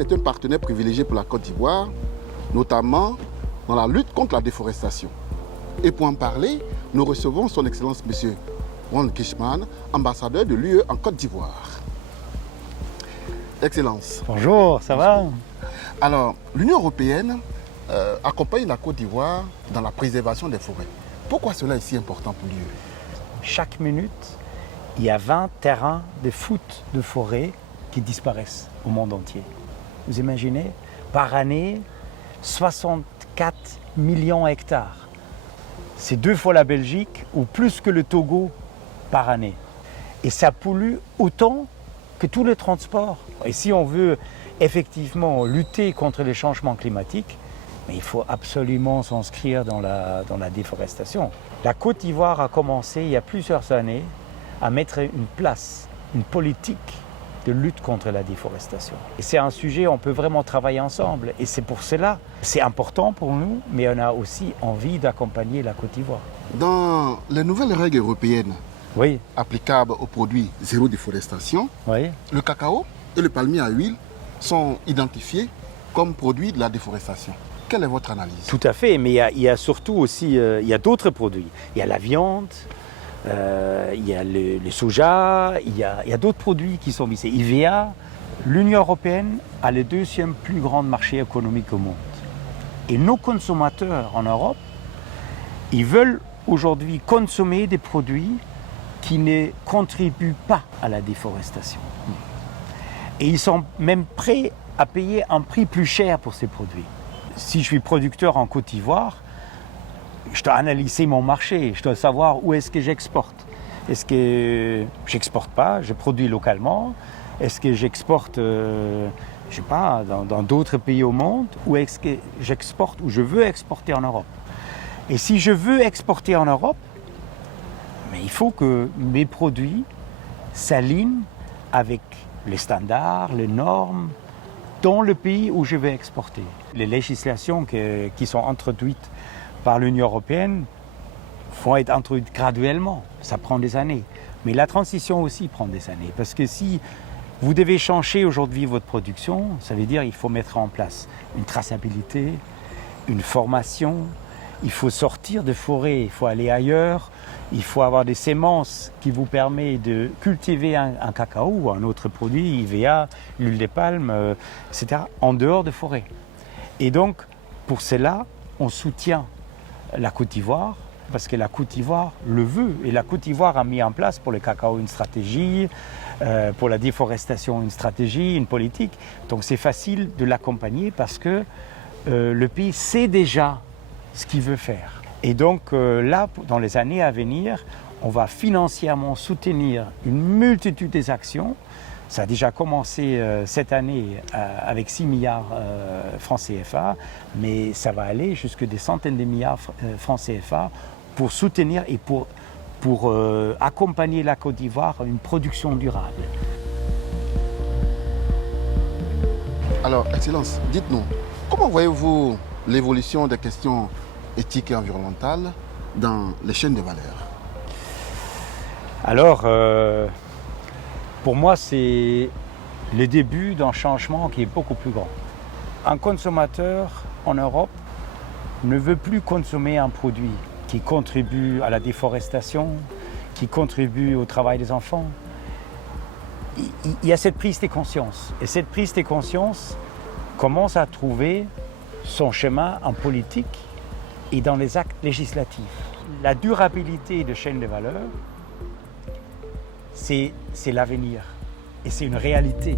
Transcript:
européenne est un partenaire privilégié pour la Côte d'Ivoire, notamment dans la lutte contre la déforestation. Et pour en parler, nous recevons son Excellence M. Ron Kishman, ambassadeur de l'UE en Côte d'Ivoire. Excellence. Bonjour, ça va? Alors, l'Union européenne accompagne la Côte d'Ivoire dans la préservation des forêts. Pourquoi cela est si important pour l'UE? Chaque minute, il y a 20 terrains de foot de forêt qui disparaissent au monde entier. Vous imaginez? Par année, 64 millions d'hectares. C'est 2 fois la Belgique ou plus que le Togo par année. Et ça pollue autant que tous les transports. Et si on veut effectivement lutter contre les changements climatiques, mais il faut absolument s'inscrire dans la déforestation. La Côte d'Ivoire a commencé il y a plusieurs années à mettre une politique de lutte contre la déforestation. Et c'est un sujet où on peut vraiment travailler ensemble. Et c'est pour cela, c'est important pour nous, mais on a aussi envie d'accompagner la Côte d'Ivoire. Dans les nouvelles règles européennes Oui, applicables aux produits zéro déforestation, oui. le cacao et le palmier à huile sont identifiés comme produits de la déforestation. Quelle est votre analyse? Tout à fait, mais il y a surtout aussi il y a d'autres produits. Il y a la viande, il y a le soja, il y a d'autres produits qui sont visés. IVA, l'Union européenne a le 2e plus grand marché économique au monde. Et nos consommateurs en Europe, ils veulent aujourd'hui consommer des produits qui ne contribuent pas à la déforestation. Et ils sont même prêts à payer un prix plus cher pour ces produits. Si je suis producteur en Côte d'Ivoire, je dois analyser mon marché, je dois savoir où est-ce que j'exporte. Est-ce que j'exporte pas, je produis localement? Est-ce que j'exporte, je sais pas, dans d'autres pays au monde? Ou est-ce que j'exporte ou je veux exporter en Europe? Et si je veux exporter en Europe, mais il faut que mes produits s'alignent avec les standards, les normes, dans le pays où je vais exporter. Les législations qui sont introduites par l'Union européenne vont être introduites graduellement. Ça prend des années. Mais la transition aussi prend des années. Parce que si vous devez changer aujourd'hui votre production, ça veut dire qu'il faut mettre en place une traçabilité, une formation. Il faut sortir de forêt, il faut aller ailleurs. Il faut avoir des semences qui vous permettent de cultiver un cacao ou un autre produit, IVA, l'huile de palme, etc., en dehors de forêt. Et donc, pour cela, on soutient la Côte d'Ivoire, parce que la Côte d'Ivoire le veut. Et la Côte d'Ivoire a mis en place pour le cacao une stratégie, pour la déforestation une stratégie, une politique. Donc c'est facile de l'accompagner parce que le pays sait déjà ce qu'il veut faire. Et donc là, dans les années à venir, on va financièrement soutenir une multitude des actions. Ça a déjà commencé cette année avec 6 milliards francs CFA, mais ça va aller jusqu'à des centaines de milliards francs CFA pour soutenir et pour accompagner la Côte d'Ivoire à une production durable. Alors, Excellence, dites-nous, comment voyez-vous l'évolution des questions éthiques et environnementales dans les chaînes de valeur? Alors, pour moi, c'est le début d'un changement qui est beaucoup plus grand. Un consommateur en Europe ne veut plus consommer un produit qui contribue à la déforestation, qui contribue au travail des enfants. Il y a cette prise de conscience. Et cette prise de conscience commence à trouver son chemin en politique et dans les actes législatifs. La durabilité de chaîne de valeur, c'est l'avenir et c'est une réalité.